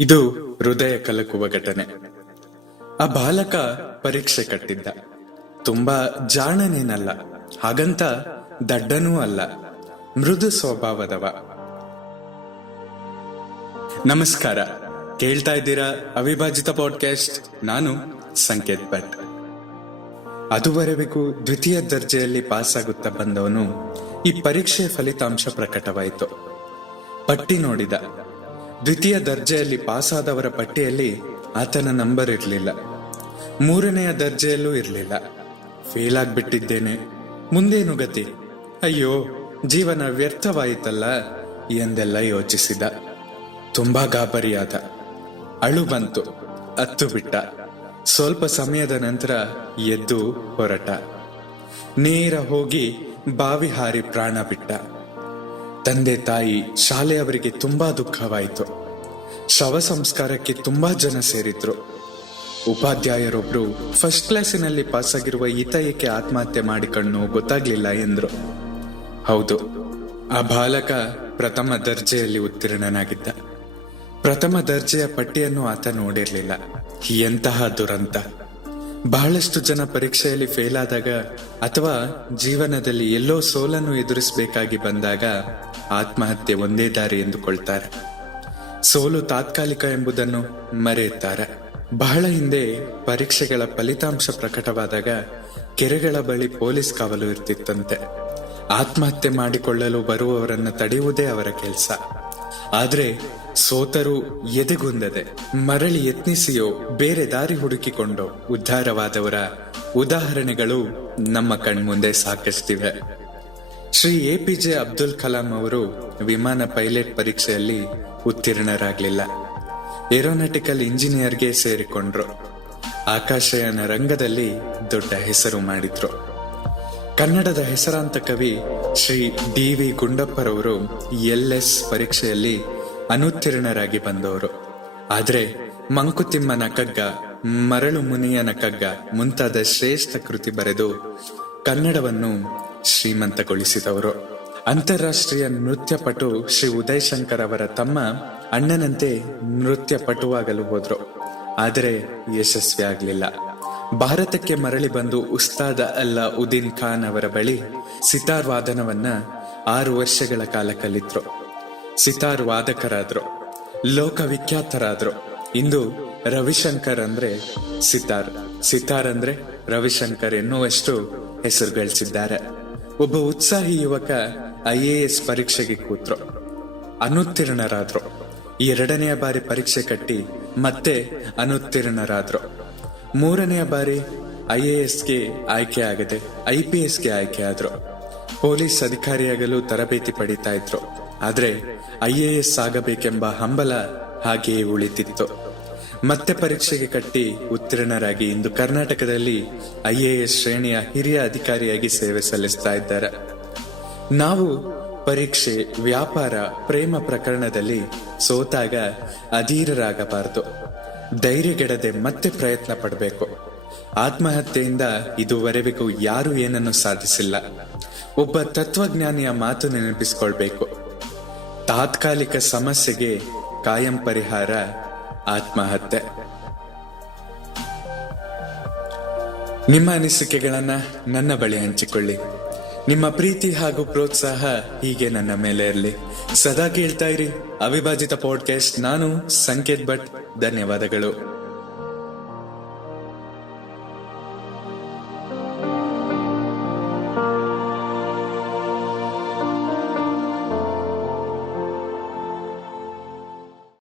ಇದು ಹೃದಯ ಕಲಕುವ ಘಟನೆ. ಆ ಬಾಲಕ ಪರೀಕ್ಷೆ ಕಟ್ಟಿದ್ದ. ತುಂಬಾ ಜಾಣನೇನಲ್ಲ, ಹಾಗಂತ ದಡ್ಡನೂ ಅಲ್ಲ, ಮೃದು ಸ್ವಭಾವದವ. ನಮಸ್ಕಾರ, ಕೇಳ್ತಾ ಇದ್ದೀರಾ ಅವಿಭಾಜಿತ ಪಾಡ್ಕಾಸ್ಟ್ ನಾನು ಸಂಕೇತ್ ಭಟ್. ಅದುವರೆಗೂ ದ್ವಿತೀಯ ದರ್ಜೆಯಲ್ಲಿ ಪಾಸ್ ಆಗುತ್ತಾ ಬಂದವನು ಈ ಪರೀಕ್ಷೆ ಫಲಿತಾಂಶ ಪ್ರಕಟವಾಯಿತು. ಪಟ್ಟಿ ನೋಡಿದ. ದ್ವಿತೀಯ ದರ್ಜೆಯಲ್ಲಿ ಪಾಸಾದವರ ಪಟ್ಟಿಯಲ್ಲಿ ಆತನ ನಂಬರ್ ಇರಲಿಲ್ಲ. ಮೂರನೆಯ ದರ್ಜೆಯಲ್ಲೂ ಇರಲಿಲ್ಲ. ಫೇಲ್ ಆಗ್ಬಿಟ್ಟಿದ್ದೇನೆ. ಮುಂದೇನು ಗತಿ? ಅಯ್ಯೋ, ಜೀವನ ವ್ಯರ್ಥವಾಯಿತಲ್ಲ ಎಂದೆಲ್ಲ ಯೋಚಿಸಿದ. ತುಂಬಾ ಗಾಬರಿಯಾದ. ಅಳು ಬಂತು, ಅತ್ತು ಬಿಟ್ಟ. ಸ್ವಲ್ಪ ಸಮಯದ ನಂತರ ಎದ್ದು ಹೊರಟ. ನೇರ ಹೋಗಿ ಬಾವಿ ಹಾರಿ ಪ್ರಾಣ ಬಿಟ್ಟ. ತಂದೆ ತಾಯಿ ಶಾಲೆಯವರಿಗೆ ತುಂಬಾ ದುಃಖವಾಯಿತು. ಶವ ಸಂಸ್ಕಾರಕ್ಕೆ ತುಂಬಾ ಜನ ಸೇರಿದ್ರು. ಉಪಾಧ್ಯಾಯರೊಬ್ರು ಫಸ್ಟ್ ಕ್ಲಾಸಿನಲ್ಲಿ ಪಾಸ್ ಆಗಿರುವ ಈತ ಏಕೆ ಆತ್ಮಹತ್ಯೆ ಮಾಡಿಕೊಂಡು ಗೊತ್ತಾಗ್ಲಿಲ್ಲ ಎಂದ್ರು. ಹೌದು, ಆ ಬಾಲಕ ಪ್ರಥಮ ದರ್ಜೆಯಲ್ಲಿ ಉತ್ತೀರ್ಣನಾಗಿದ್ದ. ಪ್ರಥಮ ದರ್ಜೆಯ ಪಟ್ಟಿಯನ್ನು ಆತ ನೋಡಿರಲಿಲ್ಲ. ಎಂತಹ ದುರಂತ. ಬಹಳಷ್ಟು ಜನ ಪರೀಕ್ಷೆಯಲ್ಲಿ ಫೇಲ್ ಆದಾಗ ಅಥವಾ ಜೀವನದಲ್ಲಿ ಎಲ್ಲೋ ಸೋಲನ್ನು ಎದುರಿಸಬೇಕಾಗಿ ಬಂದಾಗ ಆತ್ಮಹತ್ಯೆ ಒಂದೇ ದಾರಿ ಎಂದುಕೊಳ್ತಾರೆ. ಸೋಲು ತಾತ್ಕಾಲಿಕ ಎಂಬುದನ್ನು ಮರೆಯುತ್ತಾರೆ. ಬಹಳ ಹಿಂದೆ ಪರೀಕ್ಷೆಗಳ ಫಲಿತಾಂಶ ಪ್ರಕಟವಾದಾಗ ಕೆರೆಗಳ ಬಳಿ ಪೊಲೀಸ್ ಕಾವಲು ಇರ್ತಿತ್ತಂತೆ. ಆತ್ಮಹತ್ಯೆ ಮಾಡಿಕೊಳ್ಳಲು ಬರುವವರನ್ನು ತಡೆಯುವುದೇ ಅವರ ಕೆಲಸ. ಆದ್ರೆ ಸೋತರು ಎದೆಗುಂದದೆ, ಮರಳಿ ಯತ್ನಿಸಿಯೋ ಬೇರೆ ದಾರಿ ಹುಡುಕಿಕೊಂಡೋ ಉದ್ಧಾರವಾದವರ ಉದಾಹರಣೆಗಳು ನಮ್ಮ ಕಣ್ಮುಂದೆ ಸಾಕಷ್ಟಿವೆ. ಶ್ರೀ ಎಪಿಜೆ ಅಬ್ದುಲ್ ಕಲಾಂ ಅವರು ವಿಮಾನ ಪೈಲಟ್ ಪರೀಕ್ಷೆಯಲ್ಲಿ ಉತ್ತೀರ್ಣರಾಗಲಿಲ್ಲ. ಏರೋನಾಟಿಕಲ್ ಇಂಜಿನಿಯರ್ಗೆ ಸೇರಿಕೊಂಡ್ರು. ಆಕಾಶಯಾನ ರಂಗದಲ್ಲಿ ದೊಡ್ಡ ಹೆಸರು ಮಾಡಿದ್ರು. ಕನ್ನಡದ ಹೆಸರಾಂತ ಕವಿ ಶ್ರೀ ಡಿ ವಿ ಗುಂಡಪ್ಪರವರು ಎಲ್ ಎಸ್ ಪರೀಕ್ಷೆಯಲ್ಲಿ ಅನುತ್ತೀರ್ಣರಾಗಿ ಬಂದವರು. ಆದರೆ ಮಂಕುತಿಮ್ಮನ ಕಗ್ಗ, ಮರಳು ಮುನಿಯನ ಕಗ್ಗ ಮುಂತಾದ ಶ್ರೇಷ್ಠ ಕೃತಿ ಬರೆದು ಕನ್ನಡವನ್ನು ಶ್ರೀಮಂತಗೊಳಿಸಿದವರು. ಅಂತಾರಾಷ್ಟ್ರೀಯ ನೃತ್ಯಪಟು ಶ್ರೀ ಉದಯ್ ಶಂಕರ್ ಅವರ ತಮ್ಮ ಅಣ್ಣನಂತೆ ನೃತ್ಯ ಪಟುವಾಗಲು ಹೋದ್ರು. ಆದರೆ ಯಶಸ್ವಿ ಆಗಲಿಲ್ಲ ಭಾರತಕ್ಕೆ ಮರಳಿ ಬಂದು ಉಸ್ತಾದ ಅಲ್ಲ ಉದ್ದೀನ್ ಖಾನ್ ಅವರ ಬಳಿ ಸಿತಾರ್ ವಾದನವನ್ನ ಆರು ವರ್ಷಗಳ ಕಾಲ ಕಲಿತರು. ಸಿತಾರ್ ವಾದಕರಾದ್ರು ಲೋಕವಿಖ್ಯಾತರಾದ್ರು. ಇಂದು ರವಿಶಂಕರ್ ಅಂದ್ರೆ ಸಿತಾರ್. ಸಿತಾರ್ ಅಂದ್ರೆ ರವಿಶಂಕರ್ ಎನ್ನುವಷ್ಟು ಹೆಸರು ಗಳಿಸಿದ್ದಾರೆ ಒಬ್ಬ ಉತ್ಸಾಹಿ ಯುವಕ ಐ ಎ ಎಸ್ ಪರೀಕ್ಷೆಗೆ ಕೂತ್ರು. ಅನುತ್ತೀರ್ಣರಾದ್ರು. ಎರಡನೆಯ ಬಾರಿ ಪರೀಕ್ಷೆ ಕಟ್ಟಿ ಮತ್ತೆ ಅನುತ್ತೀರ್ಣರಾದ್ರು. ಮೂರನೆಯ ಬಾರಿ ಐ ಎ ಎಸ್ಗೆ ಆಯ್ಕೆ ಆಗದೆ ಐ ಪಿ ಎಸ್ಗೆ ಆಯ್ಕೆ ಆದ್ರು. ಪೊಲೀಸ್ ಅಧಿಕಾರಿಯಾಗಲು ತರಬೇತಿ ಪಡಿತಾ ಇದ್ರು. ಆದ್ರೆ ಐ ಎ ಎಸ್ ಆಗಬೇಕೆಂಬ ಹಂಬಲ ಹಾಗೆಯೇ ಉಳಿತಿತ್ತು. ಮತ್ತೆ ಪರೀಕ್ಷೆಗೆ ಕಟ್ಟಿ ಉತ್ತೀರ್ಣರಾಗಿ ಇಂದು ಕರ್ನಾಟಕದಲ್ಲಿ ಐ ಎ ಎಸ್ ಶ್ರೇಣಿಯ ಹಿರಿಯ ಅಧಿಕಾರಿಯಾಗಿ ಸೇವೆ ಸಲ್ಲಿಸ್ತಾ ಇದ್ದಾರೆ. ನಾವು ಪರೀಕ್ಷೆ, ವ್ಯಾಪಾರ, ಪ್ರೇಮ ಪ್ರಕರಣದಲ್ಲಿ ಸೋತಾಗ ಅಧೀರರಾಗಬಾರದು. ಧೈರ್ಯಗೆಡದೆ ಮತ್ತೆ ಪ್ರಯತ್ನ ಪಡಬೇಕು. ಆತ್ಮಹತ್ಯೆಯಿಂದ ಇದುವರೆಗೂ ಯಾರು ಏನನ್ನು ಸಾಧಿಸಿಲ್ಲ. ಒಬ್ಬ ತತ್ವಜ್ಞಾನಿಯ ಮಾತು ನೆನಪಿಸಿಕೊಳ್ಬೇಕು. ತಾತ್ಕಾಲಿಕ ಸಮಸ್ಯೆಗೆ ಕಾಯಂ ಪರಿಹಾರ ಆತ್ಮಹತ್ಯೆ. ನಿಮ್ಮ ಅನಿಸಿಕೆಗಳನ್ನ ನನ್ನ ಬಳಿ ಹಂಚಿಕೊಳ್ಳಿ. ನಿಮ್ಮ ಪ್ರೀತಿ ಹಾಗೂ ಪ್ರೋತ್ಸಾಹ ಹೀಗೆ ನನ್ನ ಮೇಲೆ ಇರಲಿ. ಸದಾ ಕೇಳ್ತಾ ಇರಿ. ಅವಿಭಾಜಿತ ಪಾಡ್ಕಾಸ್ಟ್ ನಾನು ಸಂಕೇತ್ ಭಟ್. ಧನ್ಯವಾದಗಳು.